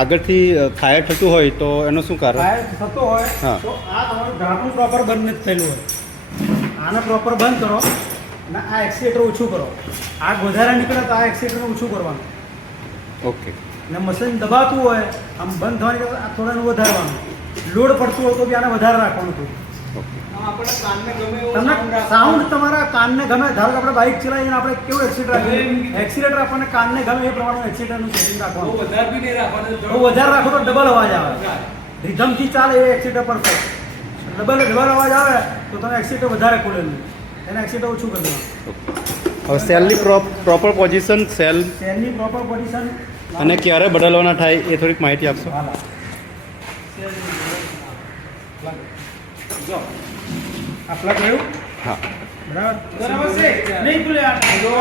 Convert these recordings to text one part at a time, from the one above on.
આગળથી ફાયર થતું હોય તો એનું શું કારણ? ફાયર થતો હોય. તો આ તમારું ઢાંકણું પ્રોપર બંધ નથી થયેલું હોય. આને પ્રોપર બંધ કરો અને આ એક્સિલેટર ઓછું કરો. આગ વધારે નીકળે તો આ એક્સિલેટર ઓછું કરવાનું. ઓકે. અને મશીન દબાતું હોય આમ બંધ થવાની કરતાં આ થોડાનું વધારવાનું. લોડ પડતું હોય તો બી આને વધારે રાખવાનું ઓકે તમને સાઉન્ડ તમારા કાનને ગમે ધારો કે આપણે બાઇક ચલાવીએ આપણે કેવું એક્સિલેટર રાખીએ? એક્સિલેટર આપણને કાનને ગમે એ પ્રમાણે એક્સિલેટરનું સેટિંગ રાખવાનું. તો વધારે રાખો તો ડબલ અવાજ આવે. રિધમથી ચાલે એ એક્સિલેટર પરફેક્ટ ડબલ ડબલ અવાજ આવે તો તમે એક્સિલેટર વધારે ખોલેલું એને એક્સિલેટર ઓછું કરી દેવાનું. હવે સેલની પ્રોપર પોઝિશન સેલ સેલની પ્રોપર પોઝિશન અને ક્યારે બદલવાના થાય એ થોડીક માહિતી આપશો? હાલા જો. આ પ્લગ રહ્યું હા. બરાબર. બરાબર છે નહીં ખુલે આ જો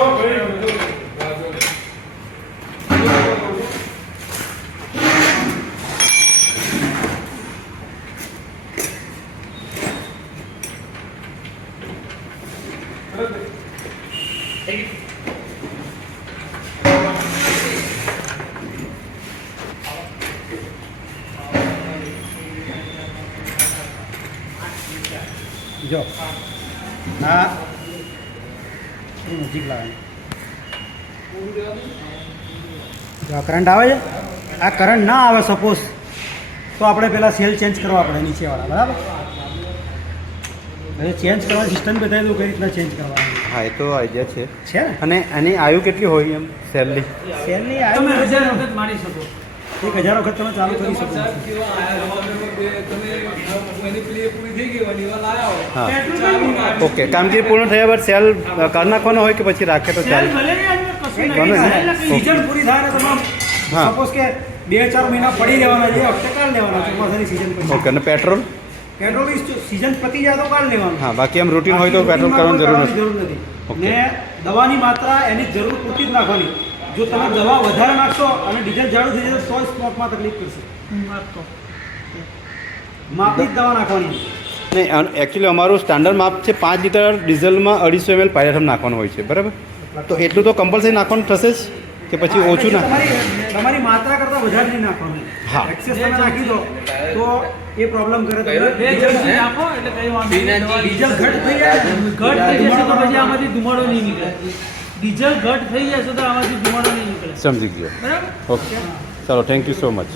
આ નજીક લાવે? જો આ કરંટ આવે છે? આ કરંટ ના આવે સપોઝ તો આપણે પહેલાં સેલ ચેન્જ કરવા પડે નીચેવાળા બરાબર? હવે ચેન્જ કરવાની સિસ્ટમ બતાવી દઉં કઈ રીતના ચેન્જ કરવાની. હા એ તો આઈડિયા છે. છે અને એની આયુ કેટલી હોય એમ સેલની સેલની તમે આવી હજાર વખત મારી શકો. એક હજાર વખત તમે ચાલુ કરી શકો. ઓકે કામગીરી પૂર્ણ થયા બાદ સેલ કાઢ નાખવાનો હોય કે પછી રાખે તો ચાલે? હા. સપોઝ કે બે ચાર મહિના પડી રહેવાના છે હપ્તે કાઢ લેવાના ચોમાસાની સિઝન ઓકે અને પેટ્રોલ પેટ્રોલ સિઝન પતી જાય તો કાઢ લેવાનું. હા બાકી એમ રૂટીન હોય તો પેટ્રોલ કરવાની જરૂર નથી જરૂર નથી. ને દવાની માત્રા એની જરૂર પૂરતી જ નાખવાની. જો તમે દવા વધારે નાખશો અને ડીઝલ જાડું થઈ જશે તો જ સ્પોટમાં તકલીફ કરશે વાત તો. માપની જ દવા નાખવાની. નહીં એકચ્યુઅલી અમારું સ્ટાન્ડર્ડ માપ છે પાંચ લીટર ડીઝલમાં અઢીસો એમએલ પાયરેથમ નાખવાનું હોય છે બરાબર? તો એટલું તો કમ્પલસરી નાખવાનું થશે જ કે પછી ઓછું ના તમારી માત્રા કરતાં વધારે નહીં નાખવાનું. હા. એક્સેસ તમે નાખી દો તો એ પ્રોબ્લેમ કરે નાખો એટલે કઈ વાંધો નહીં. ડીઝલ ઘટ થઈ જાય ઘટ થઈ જશે તો પછી આમાંથી ધુમાડો નહીં નીકળે. ડીઝલ ઘટ થઈ જશે તો આમાંથી ધુમાડો નહીં નીકળે. સમજી ગયો. બરાબર? ઓકે. ચાલો થેન્ક યુ સો મચ